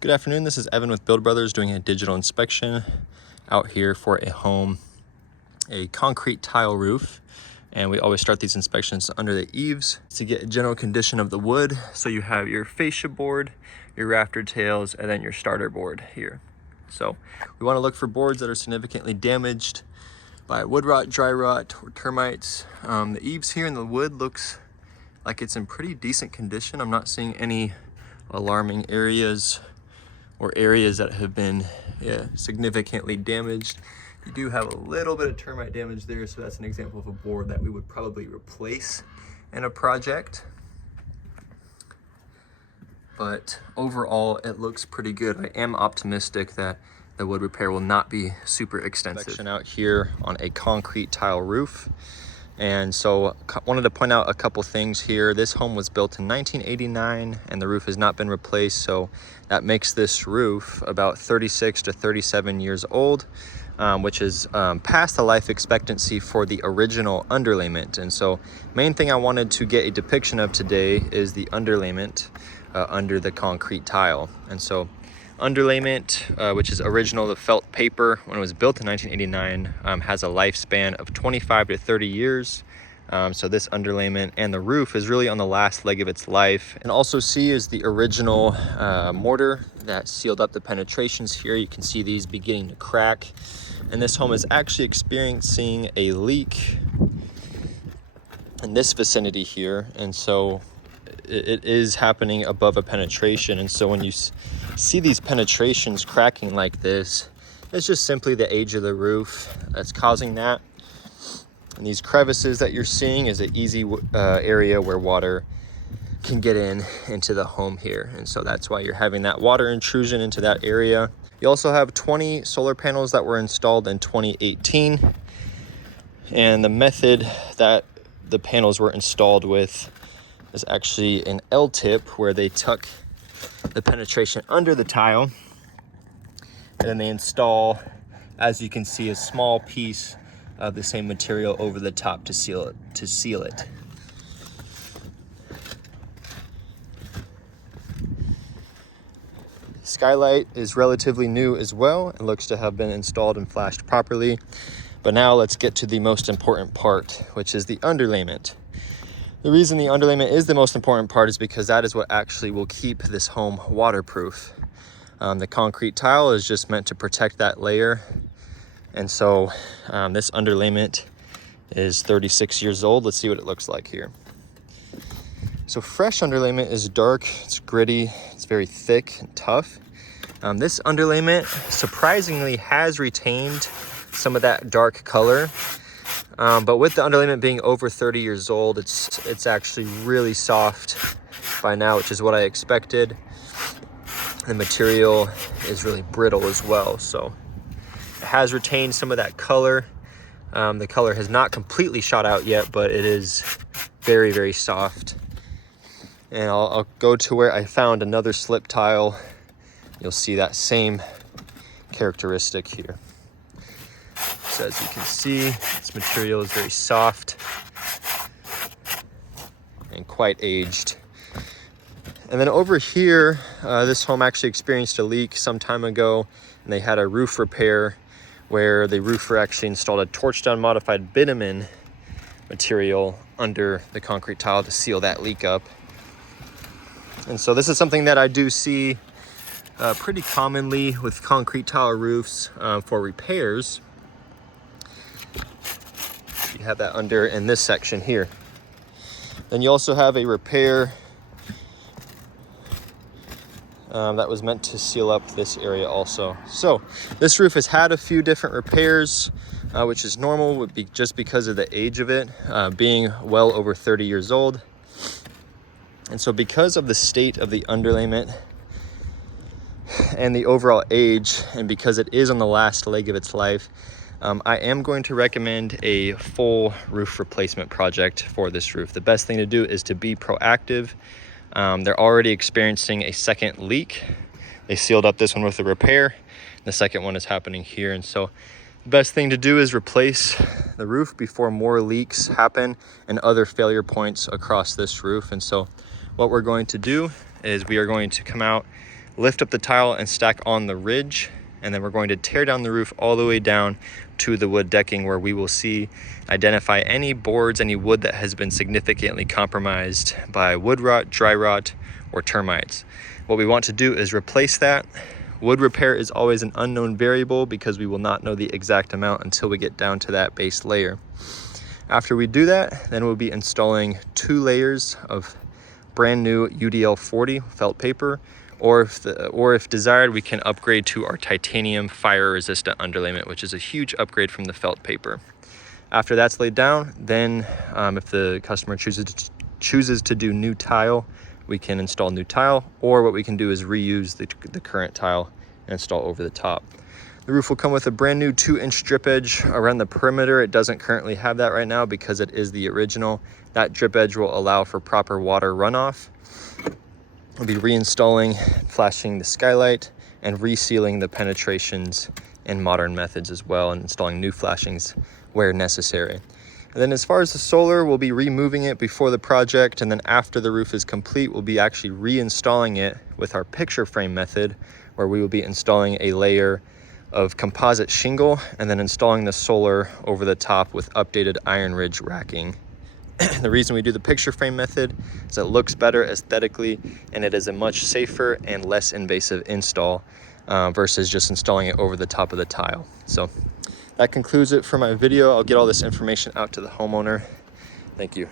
Good afternoon, this is Evan with Build Brothers doing a digital inspection out here for a home, a concrete tile roof. And we always start these inspections under the eaves to get a general condition of the wood. So you have your fascia board, your rafter tails, and then your starter board here. So we want to look for boards that are significantly damaged by wood rot, dry rot, or termites. The eaves here in the wood looks like it's in pretty decent condition. I'm not seeing any alarming areas or areas that have been significantly damaged. You do have a little bit of termite damage there, so that's an example of a board that we would probably replace in a project. But overall, it looks pretty good. I am optimistic that the wood repair will not be super extensive. Section out here on a concrete tile roof. And so wanted to point out a couple things here. This home was built in 1989 and the roof has not been replaced. So that makes this roof about 36 to 37 years old, which is past the life expectancy for the original underlayment. And so main thing I wanted to get a depiction of today is the underlayment under the concrete tile. And so underlayment, which is original to felt paper when it was built in 1989, has a lifespan of 25 to 30 years. So this underlayment and the roof is really on the last leg of its life. And also see is the original mortar that sealed up the penetrations here. You can see these beginning to crack. And this home is actually experiencing a leak in this vicinity here. And so it is happening above a penetration. And so when you see these penetrations cracking like this, it's just simply the age of the roof that's causing that. And these crevices that you're seeing is an easy area where water can get into the home here. And so that's why you're having that water intrusion into that area. You also have 20 solar panels that were installed in 2018. And the method that the panels were installed with is actually an L-tip, where they tuck the penetration under the tile and then they install, as you can see, a small piece of the same material over the top to seal it. Skylight is relatively new as well. It looks to have been installed and flashed properly. But now let's get to the most important part, which is the underlayment. The reason the underlayment is the most important part is because that is what actually will keep this home waterproof. The concrete tile is just meant to protect that layer. And so this underlayment is 36 years old. Let's see what it looks like here. So fresh underlayment is dark, it's gritty, it's very thick and tough. This underlayment surprisingly has retained some of that dark color. But with the underlayment being over 30 years old, it's actually really soft by now, which is what I expected. The material is really brittle as well, so it has retained some of that color. The color has not completely shot out yet, but it is very, very soft. And I'll go to where I found another slip tile. You'll see that same characteristic here. So as you can see, this material is very soft and quite aged. And then over here, this home actually experienced a leak some time ago, and they had a roof repair where the roofer actually installed a torch down modified bitumen material under the concrete tile to seal that leak up. And so this is something that I do see pretty commonly with concrete tile roofs for repairs. You have that under in this section here. Then you also have a repair that was meant to seal up this area also. So this roof has had a few different repairs, which is normal, would be just because of the age of it being well over 30 years old. And so because of the state of the underlayment and the overall age, and because it is on the last leg of its life, I am going to recommend a full roof replacement project for this roof. The best thing to do is to be proactive. They're already experiencing a second leak. They sealed up this one with a repair. The second one is happening here. And so the best thing to do is replace the roof before more leaks happen and other failure points across this roof. And so what we're going to do is we are going to come out lift up the tile and stack on the ridge. And then we're going to tear down the roof all the way down to the wood decking, where we will identify any boards, any wood that has been significantly compromised by wood rot, dry rot, or termites. What we want to do is replace that. Wood repair is always an unknown variable because we will not know the exact amount until we get down to that base layer. After we do that, then we'll be installing 2 layers of brand new UDL 40 felt paper, or if desired, we can upgrade to our titanium fire resistant underlayment, which is a huge upgrade from the felt paper. After that's laid down, then if the customer chooses to do new tile, we can install new tile, or what we can do is reuse the current tile and install over the top. The roof will come with a brand new 2-inch drip edge around the perimeter. It doesn't currently have that right now because it is the original. That drip edge will allow for proper water runoff. We'll be reinstalling, flashing the skylight, and resealing the penetrations in modern methods as well, and installing new flashings where necessary. And then as far as the solar, we'll be removing it before the project, and then after the roof is complete, we'll be actually reinstalling it with our picture frame method, where we will be installing a layer of composite shingle and then installing the solar over the top with updated iron ridge racking. The reason we do the picture frame method is it looks better aesthetically, and it is a much safer and less invasive install versus just installing it over the top of the tile. So that concludes it for my video. I'll get all this information out to the homeowner. Thank you.